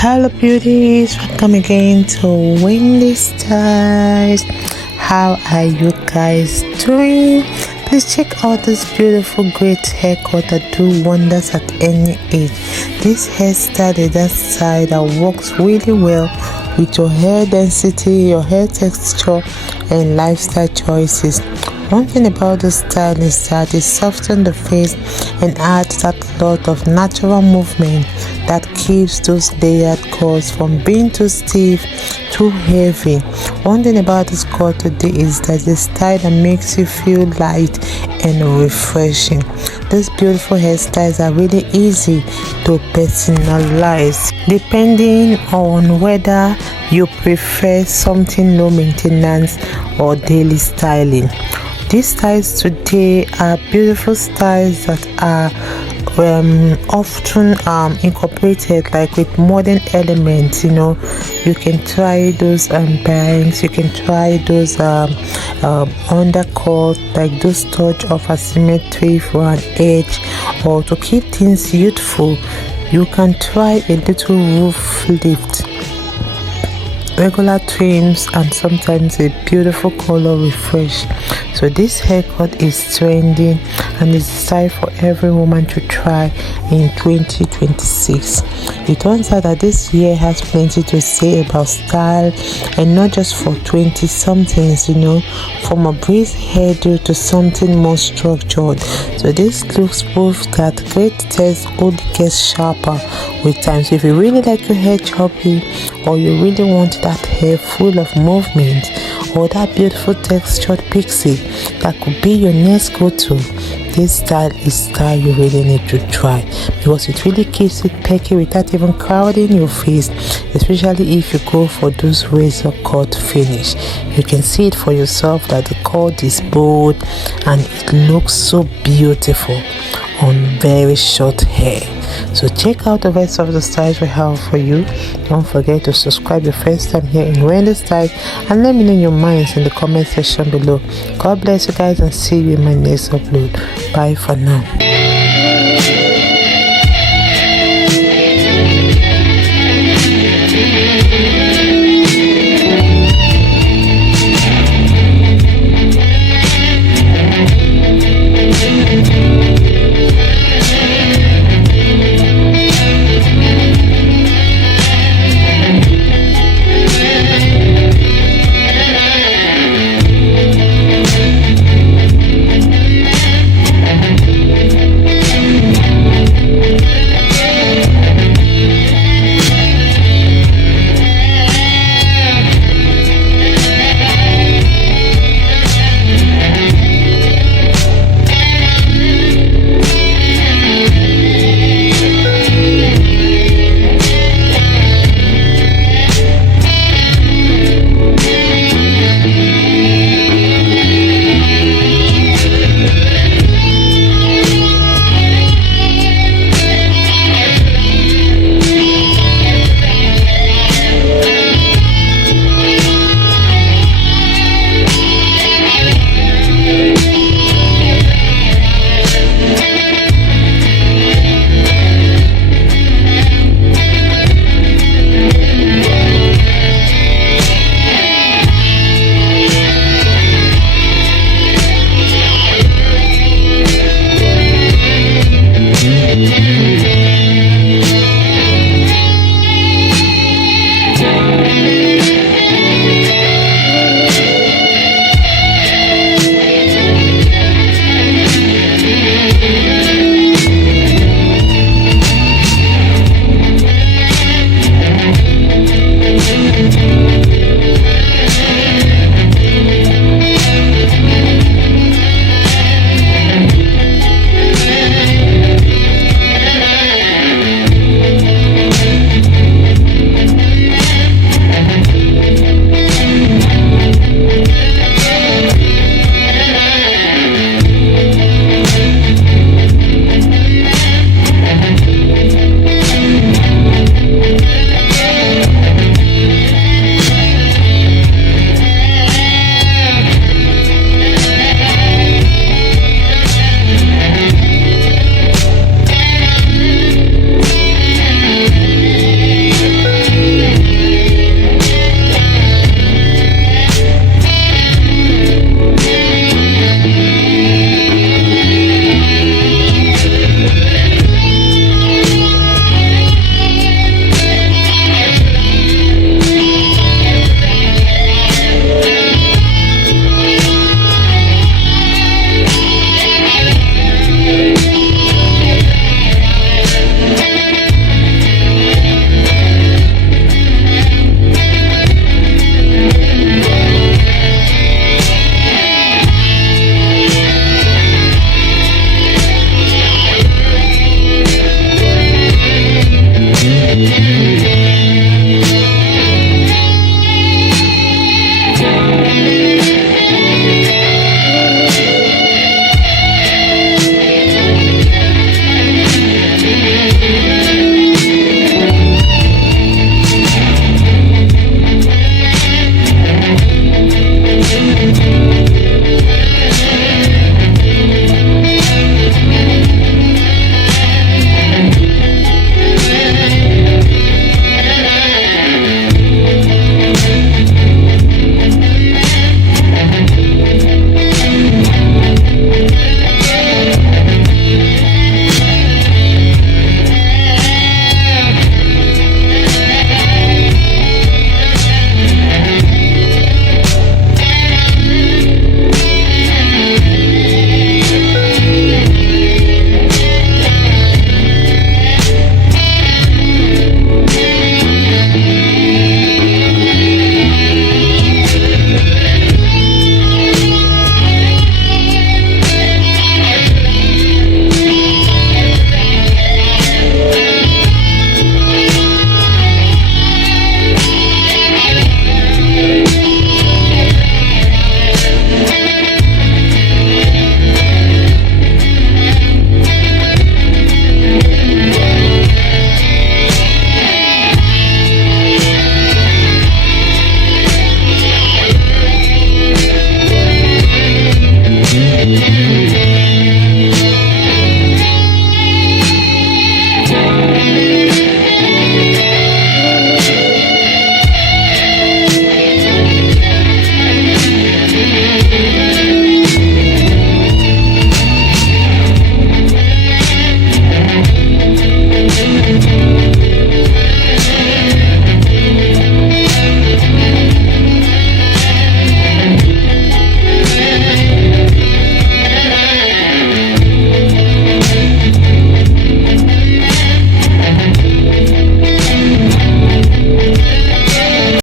Hello beauties, welcome again to Wendy Styles. How are you guys doing? Please check out this beautiful great haircut that do wonders at any age. This hairstyle is that side that works really well with your hair density, your hair texture and lifestyle choices. One thing about this style is that it softens the face and adds that lot of natural movement that keeps those layered curls from being too stiff, too heavy. One thing about this cut today is that the style that makes you feel light and refreshing. These beautiful hairstyles are really easy to personalize depending on whether you prefer something low maintenance or daily styling. These styles today are beautiful styles that are often incorporated like with modern elements. You can try those bangs, you can try those undercut, like those touch of asymmetry for an edge, or to keep things youthful you can try a little roof lift, regular trims, and sometimes a beautiful color refresh. So this haircut is trending and is style for every woman to try in 2026. It turns out that this year has plenty to say about style, and not just for 20 somethings, from a breeze hairdo to something more structured. So this looks proof that great taste only gets sharper with time. So if you really like your hair choppy, or you really want that hair full of movement, or that beautiful textured pixie that could be your next go-to, this style is style you really need to try, because it really keeps it perky without even crowding your face, especially if you go for those razor cut finish. You can see it for yourself that the cut is bold and it looks so beautiful on very short hair. So check out the rest of the styles we have for you. Don't forget to subscribe the first time here in Wendy Styles, and let me know your minds in the comment section below. God bless you guys, and see you in my next upload. Bye for now.